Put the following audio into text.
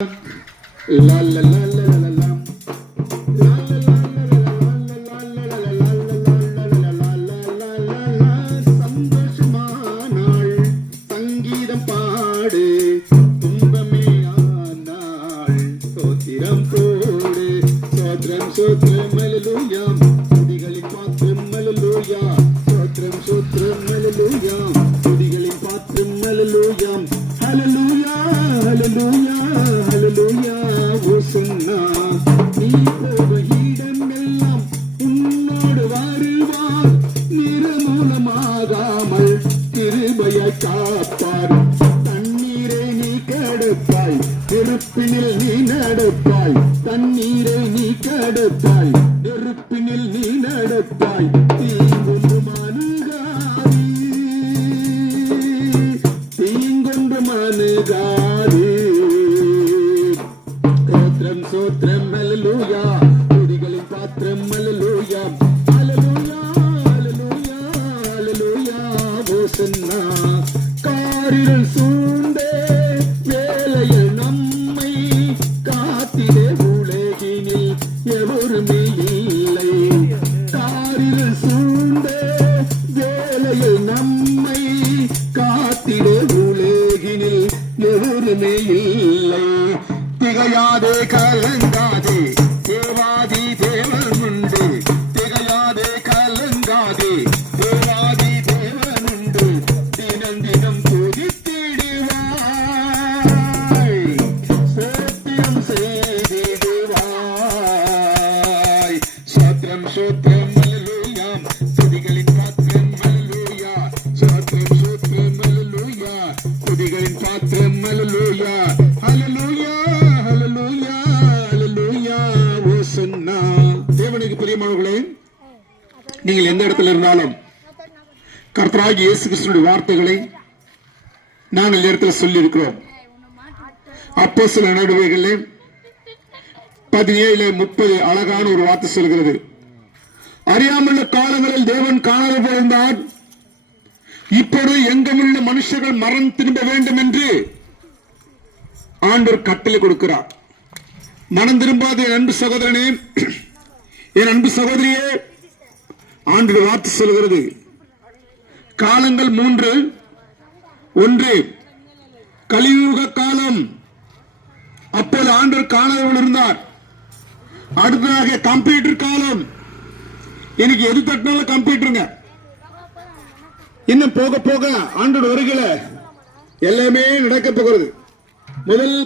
La la la la la la la. சந்தோஷமானாள் சங்கீதம் பாடு துன்பமே ஆனாள் சோத்திரம் போடு சோத்ரம் சோத்ரம் அல்லேலூயா துதிகளின் பாத்திரம் அல்லேலூயா சோத்ரம் சோத்ரம் அல்லேலூயா துதிகளின் பாத்திரம் அல்லேலூயா ஹல்லேலூயா ஹல்லேலூயா ஹல்லேலூயா ஓசன்னா நீ போகும் இடமெல்லாம் உன்னோடு வருவார் நிர்மூலமாகாமல் கிருபையாய் காப்பார் தண்ணீரை நீ கடப்பாய் நெருப்பினில் நீ நடப்பாய் தண்ணீரை நீ கடப்பாய் நெருப்பினில் நீ நடப்பாய் தீங்கொன்று மனுகாரி தீங்கொன்று மனுகாரி சோத்ரம் சோத்ரம் அல்லேலூயா துதிகளின் பாத்திரம் அல்லேலூயா அல்லேலூயா அல்லேலூயா அல்லேலூயா ஓசன்னா காரிருள் சூழ்ந்தே வேலையில் நம்மை காத்திடே உலகினில் எவருமே இல்லை காரிருள் சூழ்ந்தே வேலையில் நம்மை காத்திடே உலகினில் எவருமே இல்லை திகையாதே கலங்காதே தேவாதி தேவன் உண்டு திகையாதே கலங்காதே தேவாதி தேவன் உண்டு தினம் தினம் துதித்திடுவாய் சோத்திரம் செய்திடுவாய் சோத்திரம் சோத்திரம் அல்லேலூயா துதிகளின் பாத்திரம் அல்லேலூயா சோத்திரம் சோத்திரம் அல்லேலூயா துதிகளின் பாத்திரம் அல்லேலூயா அல்லேலூயா அல்லேலூயா அல்லேலூயா ஓசன்னா தேவனுக்கு பிரியமானவர்களே நீங்கள் எந்த இடத்துல இருந்தாலும் கர்த்தராகிய இயேசு கிறிஸ்துவின் வார்த்தைகளை நாங்கள் இந்த இடத்துல சொல்லி இருக்கிறோம். அப்போஸ்தலர் நடவடிக்கைகளிலே 17:30 அழகான ஒரு வார்த்தை சொல்கிறது. அறியாமலுள்ள காலங்களில் தேவன் காணாமல் போயிருந்தார், இப்பொழுது எங்குமுள்ள மனுஷர்கள் மரம் திரும்ப வேண்டும் என்று ஆண்டவர் கட்டளை கொடுக்கிறார். மனம் திரும்பாத என் அன்பு சகோதரனே, என் அன்பு சகோதரியே, ஆண்டவர் வார்த்தை சொல்கிறது. காலங்கள் 3. 1 கலியுக காலம், அப்போது ஆண்டவர் காணாமல் இருந்தார். அடுத்ததாக கம்ப்யூட்டர் காலம், எனக்கு எது தட்டினாலும் கம்ப்யூட்டருங்க. இன்னும் போக போக ஆண்டவர் வருகிற எல்லாமே நடக்க போகிறது. முதல்